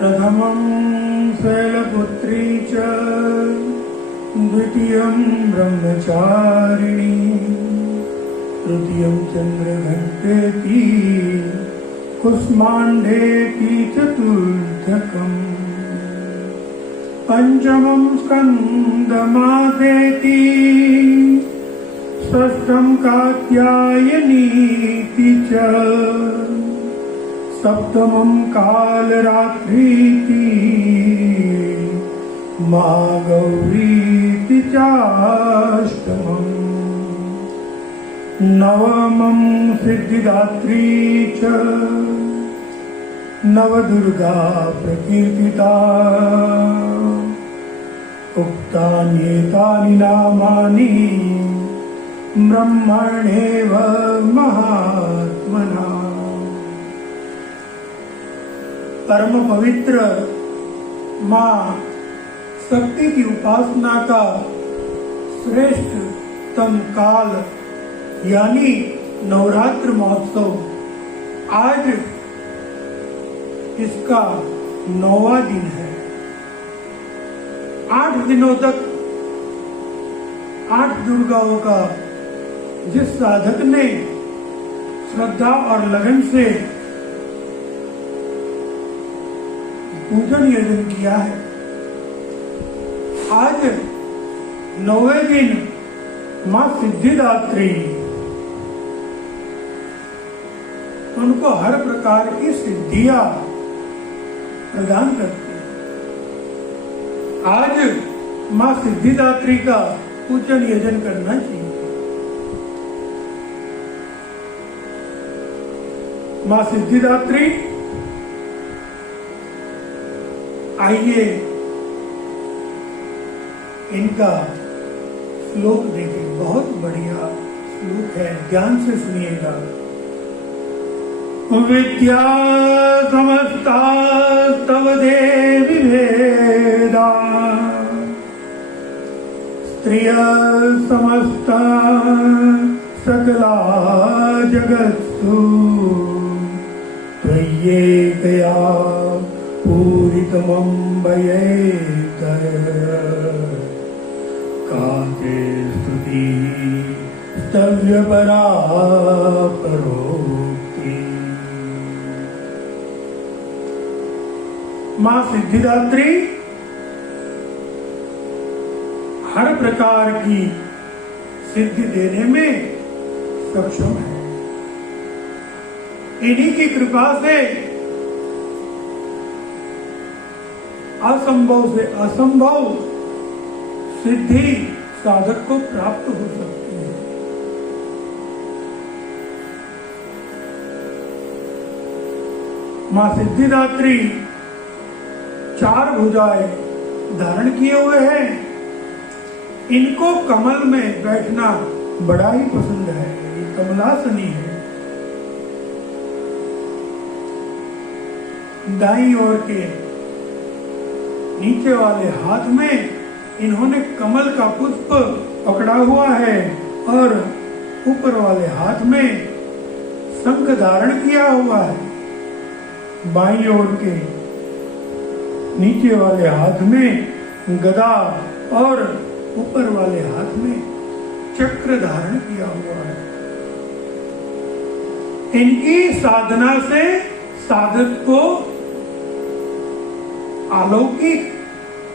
प्रथमं शैलपुत्री च द्वितीयं ब्रह्मचारिणी तृतीयं चन्द्रघण्टेति कुष्माण्डेति चतुर्थकम् पंचमं स्कन्दमासेति षष्ठं कात्यायनीति च सप्तमं कालरात्रीति महागौरीति चाष्टमम् नवमं सिद्धिदात्री च नवदुर्गा प्रकीर्तिता उक्तान्येतानि नामानि ब्रह्मणेव महात्मना। परम पवित्र माँ शक्ति की उपासना का श्रेष्ठतम काल यानी नवरात्र महोत्सव आज इसका 9वां दिन है। 8 दिनों तक 8 दुर्गाओं का जिस साधक ने श्रद्धा और लगन से पूजन यजन किया है, आज 9वें दिन माँ सिद्धिदात्री उनको हर प्रकार की सिद्धियां प्रदान करती है। आज माँ सिद्धिदात्री का पूजन यजन करना चाहिए। माँ सिद्धिदात्री, आइए इनका श्लोक देखें। बहुत बढ़िया श्लोक है, ध्यान से सुनिएगा। विद्या समस्ता तव देवी भेदा स्त्रिय समस्ता सकला जगत्सु त्वय्येकया पूरितमम्बयेत काते स्तुति स्तव्यपरा परोक्ति। माँ सिद्धिदात्री हर प्रकार की सिद्धि देने में सक्षम है। इन्हीं की कृपा से असंभव से असंभव सिद्धि साधक को प्राप्त हो सकती है। मां सिद्धिदात्री 4 भुजाएं धारण किए हुए हैं। इनको कमल में बैठना बड़ा ही पसंद है। ये कमलासनी है। दाईं ओर के नीचे वाले हाथ में इन्होंने कमल का पुष्प पकड़ा हुआ है और ऊपर वाले हाथ में शंख धारण किया हुआ है। बाईं ओर के नीचे वाले हाथ में गदा और ऊपर वाले हाथ में चक्र धारण किया हुआ है। इनकी साधना से साधक को अलौकिक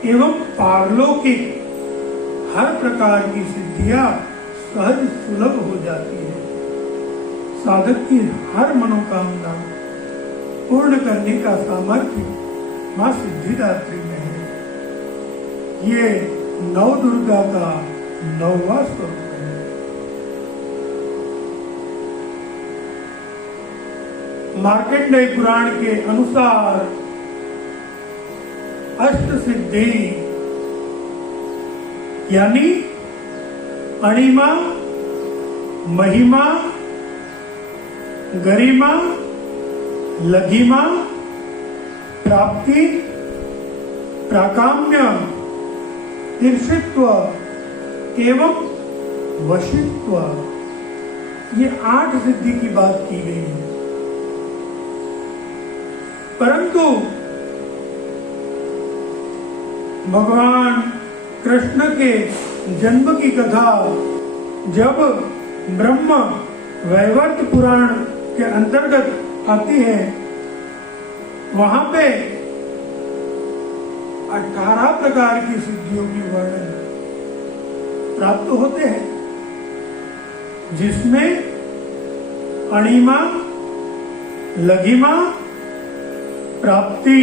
एवं पारलौकिक हर प्रकार की सिद्धियां सहज सुलभ हो जाती है। साधक की हर मनोकामना पूर्ण करने का सामर्थ्य मां सिद्धिदात्री में है। ये नव दुर्गा का 9वां स्वरूप है। मार्कंडेय पुराण के अनुसार अष्ट सिद्धि यानी अणिमा, महिमा, गरिमा, लघिमा, प्राप्ति, प्राकाम्य, ईर्षित्व एवं वशित्व, ये 8 सिद्धि की बात की गई है। परंतु भगवान कृष्ण के जन्म की कथा जब ब्रह्म वैवर्त पुराण के अंतर्गत आती है, वहां पे 18 प्रकार की सिद्धियों की वर्णन प्राप्त होते हैं, जिसमें अणिमा, लघिमा, प्राप्ति,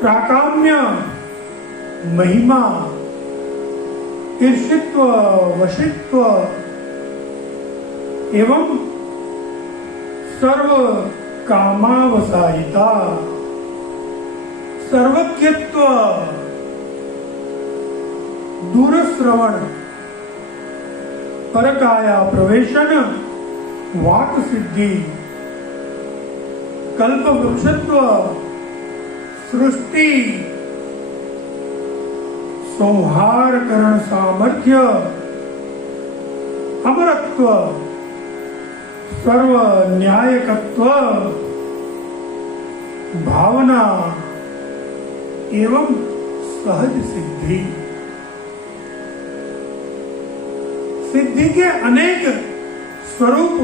प्राकाम्य, महिमा, ईर्षित्व, वशित्व एवं सर्व कामावसायिता, सर्वज्ञत्व, दूरश्रवण, परकाया प्रवेशन, वाक सिद्धि, कल्प वृक्षत्व, सृष्टि, संहार करण सामर्थ्य, अमरत्व, सर्व न्यायकत्व, भावना एवं सहज सिद्धि। सिद्धि के अनेक स्वरूप,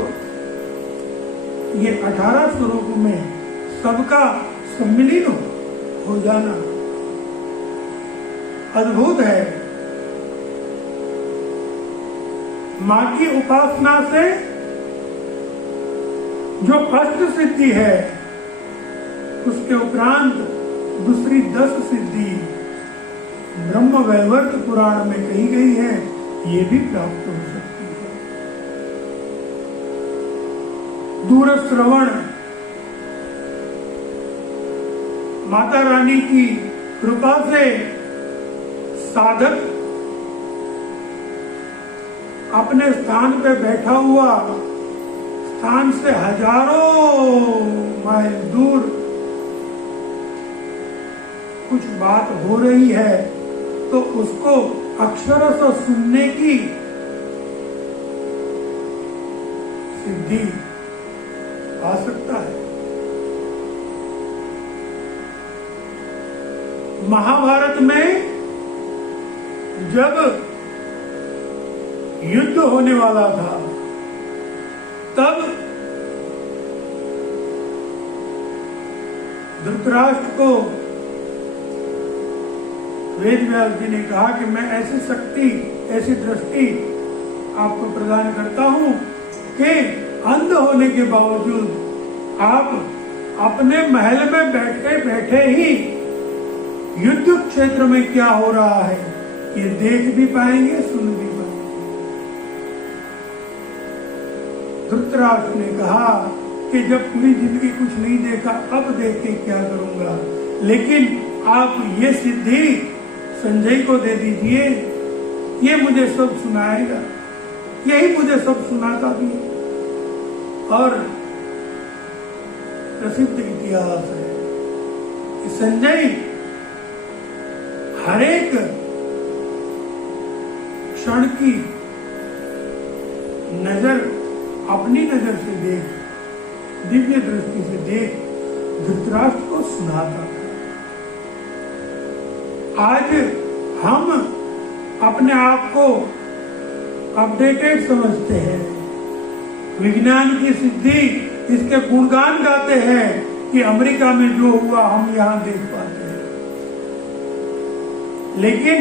ये 18 स्वरूप में सबका सम्मिलित हो जाना अद्भुत है। मां की उपासना से जो अष्ट सिद्धि है, उसके उपरांत दूसरी 10 सिद्धि ब्रह्म वैवर्त पुराण में कही गई है, ये भी प्राप्त हो सकती है। दूरश्रवण, माता रानी की कृपा से साधक अपने स्थान पे बैठा हुआ, स्थान से हजारों माइल दूर कुछ बात हो रही है तो उसको अक्षरशः सुनने की सिद्धि आ सकता है। महाभारत में जब युद्ध होने वाला था, तब धृतराष्ट्र को वेदव्यास जी ने कहा कि मैं ऐसी शक्ति, ऐसी दृष्टि आपको प्रदान करता हूं कि अंध होने के बावजूद आप अपने महल में बैठे बैठे ही युद्ध क्षेत्र में क्या हो रहा है ये देख भी पाएंगे, सुन भी पाएंगे। धृतराष्ट्र ने कहा कि जब पूरी जिंदगी कुछ नहीं देखा, अब देख के क्या करूंगा, लेकिन आप ये सिद्धि संजय को दे दीजिए, ये मुझे सब सुनाएगा। यही मुझे सब सुनाता भी है। और प्रसिद्ध इतिहास है कि संजय हरेक क्षण की नजर अपनी नजर से देख, दिव्य दृष्टि से देख धृतराष्ट्र को सुनाता था। आज हम अपने आप को अपडेटेड समझते हैं, विज्ञान की सिद्धि, इसके गुणगान गाते हैं कि अमेरिका में जो हुआ हम यहां देख पाते हैं। लेकिन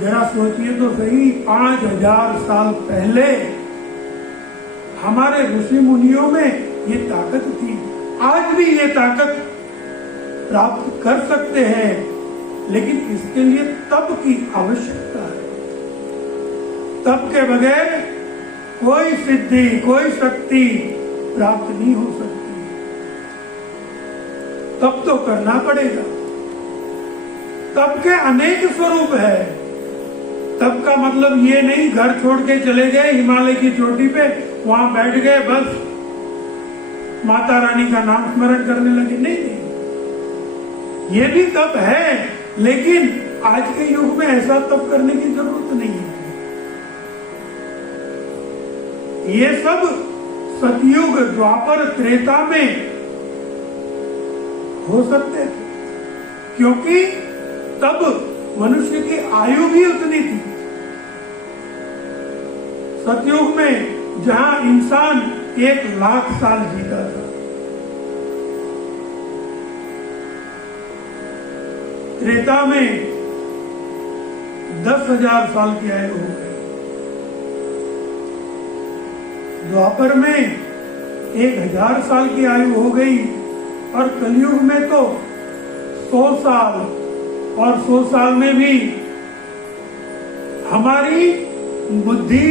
जरा सोचिए तो सही, 5000 साल पहले हमारे ऋषि मुनियों में ये ताकत थी। आज भी ये ताकत प्राप्त कर सकते हैं, लेकिन इसके लिए तप की आवश्यकता है। तप के बगैर कोई सिद्धि, कोई शक्ति प्राप्त नहीं हो सकती। तप तो करना पड़ेगा। तप के अनेक स्वरूप है। तप का मतलब ये नहीं घर छोड़ के चले गए हिमालय की चोटी पे, वहां बैठ गए, बस माता रानी का नाम स्मरण करने लगे, नहीं। ये भी तप है, लेकिन आज के युग में ऐसा तप करने की जरूरत नहीं है। ये सब सतयुग, द्वापर, त्रेता में हो सकते थे, क्योंकि तब मनुष्य की आयु भी उतनी थी। सतयुग में जहां इंसान 1,00,000 साल जीता था, त्रेता में 10,000 साल की आयु हो गई, द्वापर में 1,000 साल की आयु हो गई, और कलयुग में तो 100 साल, और 100 साल में भी हमारी बुद्धि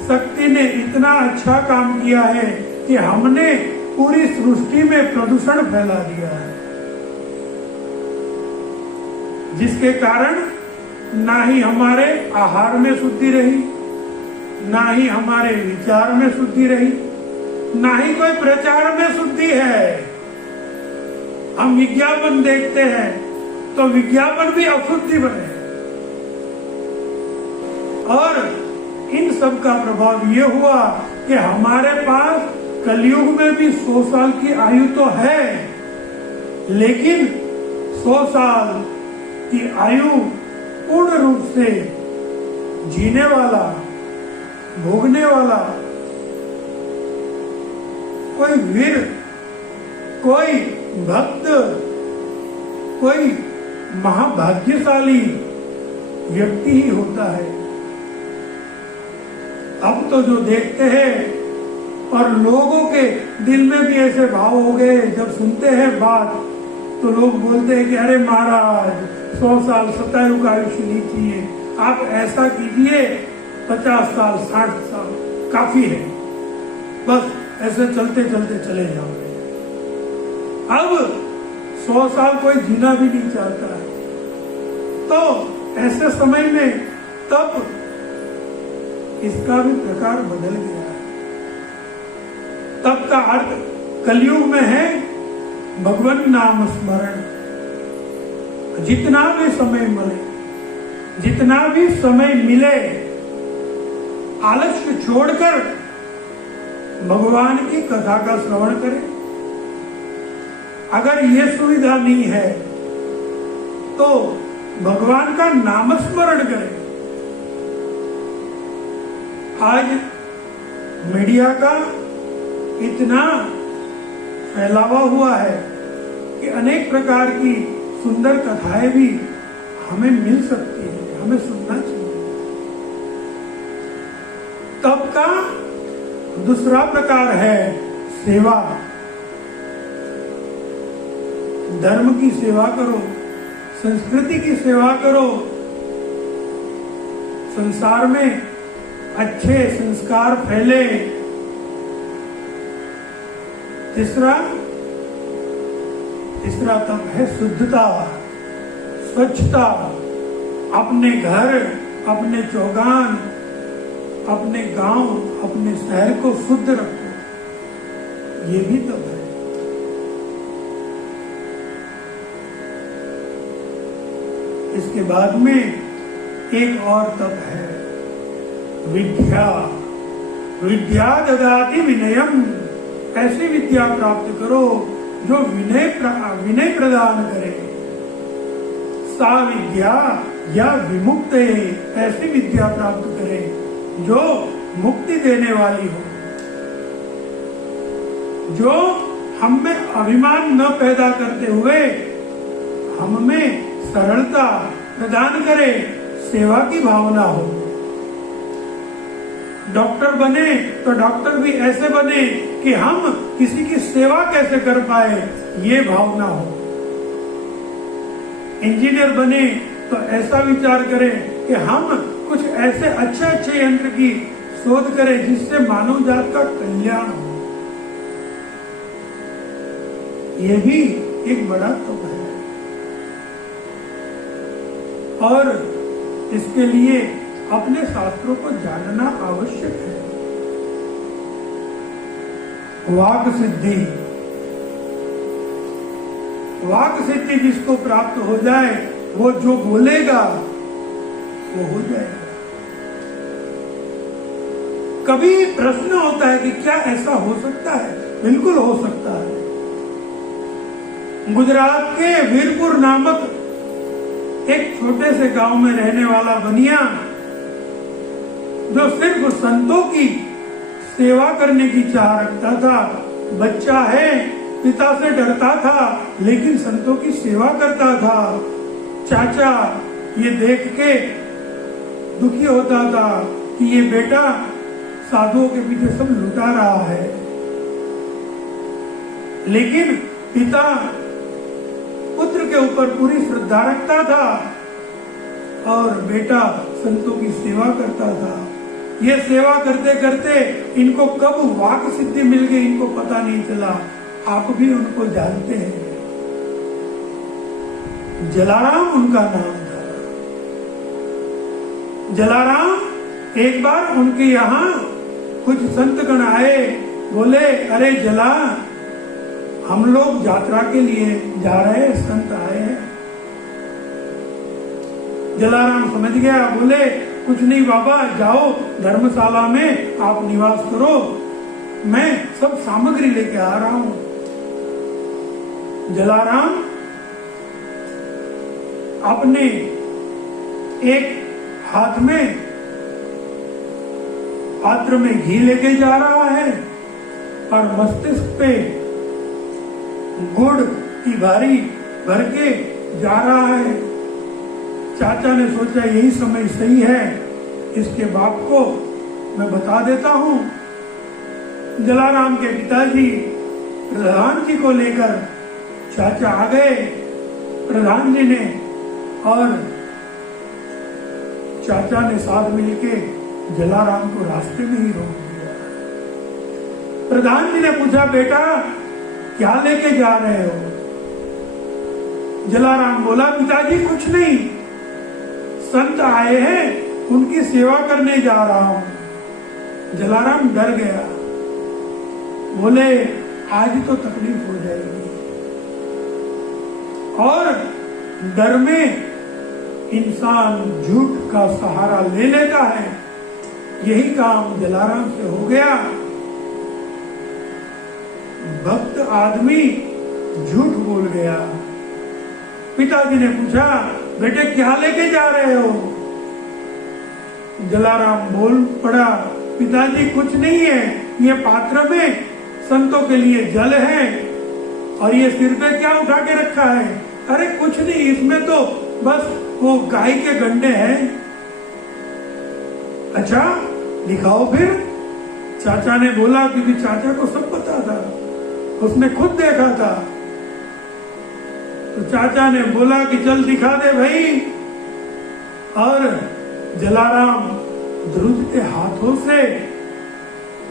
शक्ति ने इतना अच्छा काम किया है कि हमने पूरी सृष्टि में प्रदूषण फैला दिया है, जिसके कारण ना ही हमारे आहार में शुद्धि रही, ना ही हमारे विचार में शुद्धि रही, ना ही कोई प्रचार में शुद्धि है। हम विज्ञापन देखते हैं तो विज्ञापन भी अशुद्धि बने, और इन सब का प्रभाव ये हुआ कि हमारे पास कलयुग में भी 100 साल की आयु तो है, लेकिन 100 साल की आयु पूर्ण रूप से जीने वाला, भोगने वाला कोई वीर, कोई भक्त, कोई महाभाग्यशाली व्यक्ति ही होता है। अब तो जो देखते हैं, और लोगों के दिल में भी ऐसे भाव हो गए, जब सुनते हैं बात तो लोग बोलते हैं कि अरे महाराज 100 साल शतायु का आयुष्य लीजिए, आप ऐसा कीजिए 50 साल 60 साल काफी है, बस ऐसे चलते चलते चले जाओगे। अब 100 साल कोई जीना भी नहीं चाहता है, तो ऐसे समय में तब इसका भी प्रकार बदल गया है। तब का अर्थ कलयुग में है भगवान नाम स्मरण। जितना भी समय मिले, जितना भी समय मिले, आलस्य छोड़कर भगवान की कथा का श्रवण करें। अगर ये सुविधा नहीं है तो भगवान का नाम स्मरण करें। आज मीडिया का इतना फैलावा हुआ है कि अनेक प्रकार की सुंदर कथाएं भी हमें मिल सकती है, हमें सुनना चाहिए। तब का दूसरा प्रकार है सेवा। धर्म की सेवा करो, संस्कृति की सेवा करो, संसार में अच्छे संस्कार फैले। तीसरा तब है शुद्धता, स्वच्छता। अपने घर, अपने चौगान, अपने गांव, अपने शहर को शुद्ध रखो, ये भी तब है। इसके बाद में एक और तप है विद्या। विद्या ददाति विनयम। ऐसी विद्या प्राप्त करो जो विनय प्रदान करे। सा विद्या या विमुक्त, ऐसी विद्या प्राप्त करे जो मुक्ति देने वाली हो, जो हम में अभिमान न पैदा करते हुए हम में सरलता प्रदान करे, सेवा की भावना हो। डॉक्टर बने तो डॉक्टर भी ऐसे बने कि हम किसी की सेवा कैसे कर पाए, ये भावना हो। इंजीनियर बने तो ऐसा विचार करें कि हम कुछ ऐसे अच्छे अच्छे यंत्र की शोध करें जिससे मानव जात का कल्याण हो। ये भी एक बड़ा तप है, और इसके लिए अपने शास्त्रों को जानना आवश्यक है। वाक सिद्धि, वाक सिद्धि जिसको प्राप्त हो जाए वो जो बोलेगा वो हो जाएगा। कभी प्रश्न होता है कि क्या ऐसा हो सकता है? बिल्कुल हो सकता है। गुजरात के वीरपुर नामक एक छोटे से गांव में रहने वाला बनिया जो सिर्फ संतों की सेवा करने की चाह रखता था, बच्चा है, पिता से डरता था लेकिन संतों की सेवा करता था। चाचा ये देख के दुखी होता था कि ये बेटा साधुओं के पीछे सब लुटा रहा है, लेकिन पिता पुत्र के ऊपर पूरी श्रद्धा रखता था और बेटा संतों की सेवा करता था। ये सेवा करते करते इनको कब वाक सिद्धि मिल गई इनको पता नहीं चला। आप भी उनको जानते हैं, जलाराम उनका नाम था। जलाराम एक बार उनके यहाँ कुछ संत गण आए, बोले अरे जला हम लोग यात्रा के लिए जा रहे हैं, संत आए हैं। जलाराम समझ गया, बोले कुछ नहीं बाबा, जाओ धर्मशाला में आप निवास करो, मैं सब सामग्री लेके आ रहा हूं। जलाराम अपने एक हाथ में पात्र में घी लेके जा रहा है और मस्तिष्क पे गुड़ की भारी भर के जा रहा है। चाचा ने सोचा यही समय सही है, इसके बाप को मैं बता देता हूं। जलाराम के पिताजी प्रधान जी को लेकर चाचा आ गए। प्रधान जी ने और चाचा ने साथ मिलके जलाराम को रास्ते में ही रोक दिया। प्रधान जी ने पूछा बेटा क्या लेके जा रहे हो? जलाराम बोला पिताजी कुछ नहीं, संत आए हैं उनकी सेवा करने जा रहा हूं। जलाराम डर गया, बोले आज तो तकलीफ हो जाएगी। और डर में इंसान झूठ का सहारा ले लेता है, यही काम जलाराम से हो गया। भक्त आदमी झूठ बोल गया। पिताजी ने पूछा बेटे क्या लेके जा रहे हो? जलाराम बोल पड़ा पिताजी कुछ नहीं है, ये पात्र में संतों के लिए जल है और ये सिर पे क्या उठा के रखा है? अरे कुछ नहीं, इसमें तो बस वो गाय के गंडे हैं। अच्छा दिखाओ फिर। चाचा ने बोला, क्योंकि चाचा को सब पता था, उसने खुद देखा था। तो चाचा ने बोला कि चल दिखा दे भाई। और जलाराम ध्रुज के हाथों से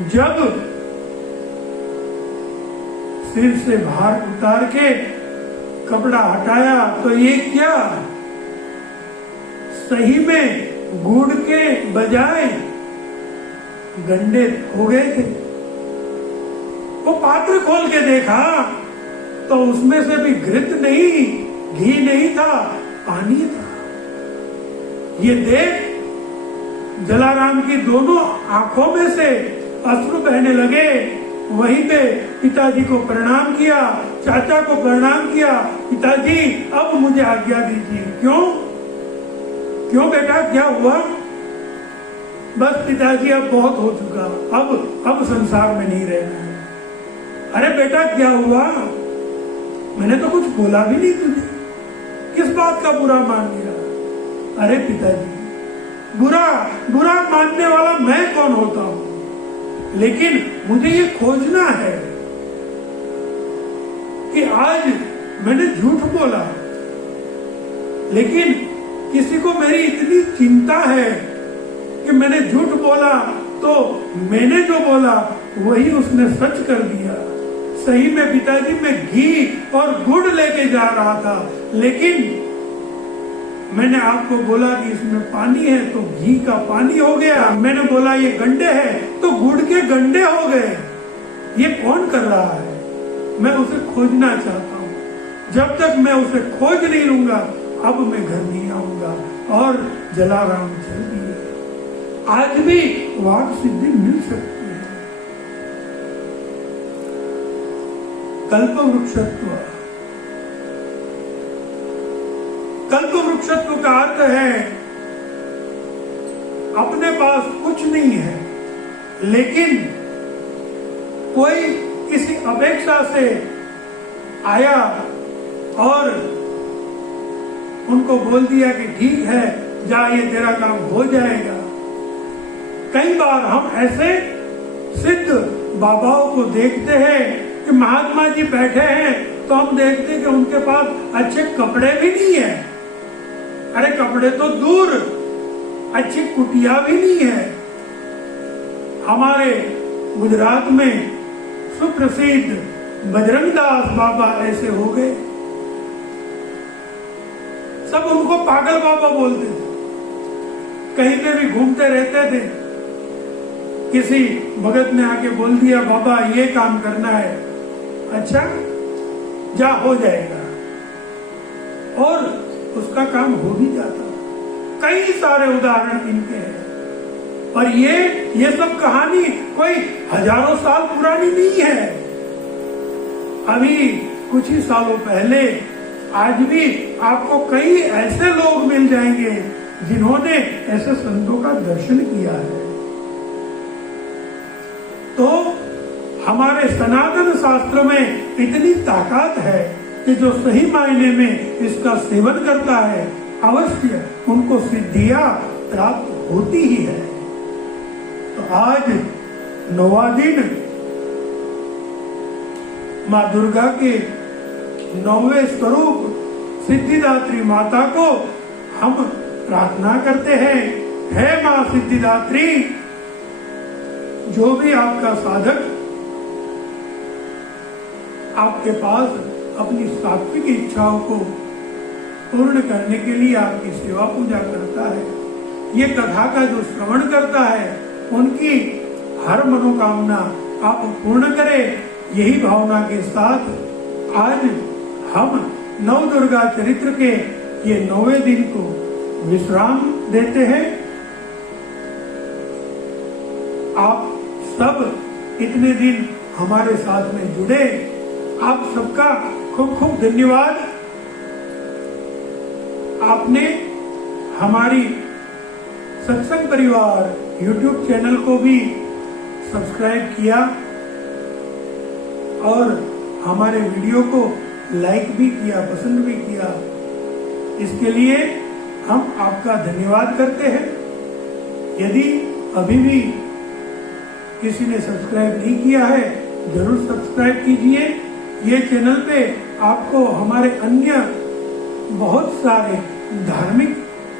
जब सिर से भार उतार के कपड़ा हटाया तो ये क्या सही में गुड़ के बजाय गंडे हो गए थे। वो पात्र खोल के देखा तो उसमें से भी घृत नहीं, घी नहीं था, पानी था। ये देख जलाराम की दोनों आंखों में से अश्रु बहने लगे। वहीं पे पिताजी को प्रणाम किया, चाचा को प्रणाम किया। पिताजी अब मुझे आज्ञा दीजिए। क्यों क्यों बेटा क्या हुआ? बस पिताजी अब बहुत हो चुका, अब संसार में नहीं रहना है। अरे बेटा क्या हुआ? मैंने तो कुछ बोला भी नहीं तुझे, किस बात का बुरा मान लिया? अरे पिताजी बुरा मानने वाला मैं कौन होता हूं, लेकिन मुझे ये खोजना है कि आज मैंने झूठ बोला, लेकिन किसी को मेरी इतनी चिंता है कि मैंने झूठ बोला तो मैंने जो बोला वही उसने सच कर दिया। सही में पिताजी मैं घी और गुड़ लेके जा रहा था, लेकिन मैंने आपको बोला कि इसमें पानी है तो घी का पानी हो गया। मैंने बोला ये गंडे हैं तो गुड़ के गंडे हो गए। ये कौन कर रहा है? मैं उसे खोजना चाहता हूँ। जब तक मैं उसे खोज नहीं लूंगा अब मैं घर नहीं आऊंगा। और जलाराम चल दिए। आज भी वाक सिद्धि मिल सकती है। कल्प वृक्षत्व मुमुक्षत्व का अर्थ है अपने पास कुछ नहीं है, लेकिन कोई किसी अपेक्षा से आया और उनको बोल दिया कि ठीक है, जा, ये तेरा काम हो जाएगा। कई बार हम ऐसे सिद्ध बाबाओं को देखते हैं कि महात्मा जी बैठे हैं तो हम देखते हैं कि उनके पास अच्छे कपड़े भी नहीं है। अरे कपड़े तो दूर, अच्छी कुटिया भी नहीं है। हमारे गुजरात में सुप्रसिद्ध बजरंगदास बाबा ऐसे हो गए, सब उनको पागल बाबा बोलते थे, कहीं पे भी घूमते रहते थे। किसी भगत ने आके बोल दिया बाबा ये काम करना है, अच्छा जा, हो जाएगा, और उसका काम हो भी जाता। कई सारे उदाहरण इनके हैं। और ये सब कहानी कोई हजारों साल पुरानी नहीं है। अभी कुछ ही सालों पहले आज भी आपको कई ऐसे लोग मिल जाएंगे जिन्होंने ऐसे संतों का दर्शन किया है। तो हमारे सनातन शास्त्र में इतनी ताकत है कि जो सही मायने में इसका सेवन करता है अवश्य उनको सिद्धियां प्राप्त होती ही है। तो आज 9वां दिन माँ दुर्गा के 9वें स्वरूप सिद्धिदात्री माता को हम प्रार्थना करते हैं, हे माँ सिद्धिदात्री, जो भी आपका साधक आपके पास अपनी सात्विक इच्छाओं को पूर्ण करने के लिए आपकी सेवा पूजा करता है, ये कथा का जो श्रवण करता है उनकी हर मनोकामना आप पूर्ण करें। यही भावना के साथ आज हम नव दुर्गा चरित्र के ये 9वें दिन को विश्राम देते हैं। आप सब इतने दिन हमारे साथ में जुड़े, आप सबका खूब खूब धन्यवाद। आपने हमारी सत्संग परिवार YouTube चैनल को भी सब्सक्राइब किया और हमारे वीडियो को लाइक भी किया, पसंद भी किया। इसके लिए हम आपका धन्यवाद करते हैं। यदि अभी भी किसी ने सब्सक्राइब नहीं किया है जरूर सब्सक्राइब कीजिए। ये चैनल पे आपको हमारे अन्य बहुत सारे धार्मिक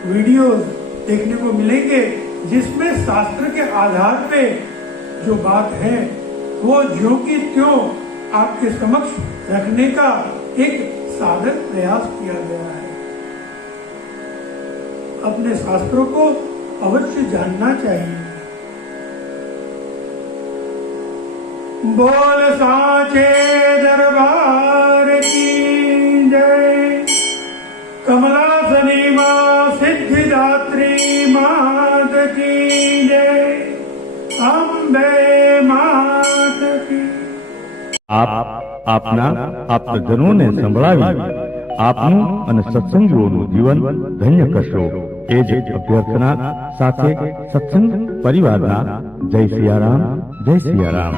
वीडियोस देखने को मिलेंगे जिसमें शास्त्र के आधार पे जो बात है वो ज्यों की त्यों आपके समक्ष रखने का एक साधक प्रयास किया गया है। अपने शास्त्रों को अवश्य जानना चाहिए। बोल साचे दरबार की जय। कमलासनी मां सिद्धिदात्री मात की जय। अंबे मात की। આપના આપ્તજનોને સંભળાવી આપનું અને સત્સંગીઓનું જીવન ધન્ય કરશો એ જ અભ્યર્થના સાથે સત્સંગ પરિવારના જય સિયારામ, જય સિયારામ।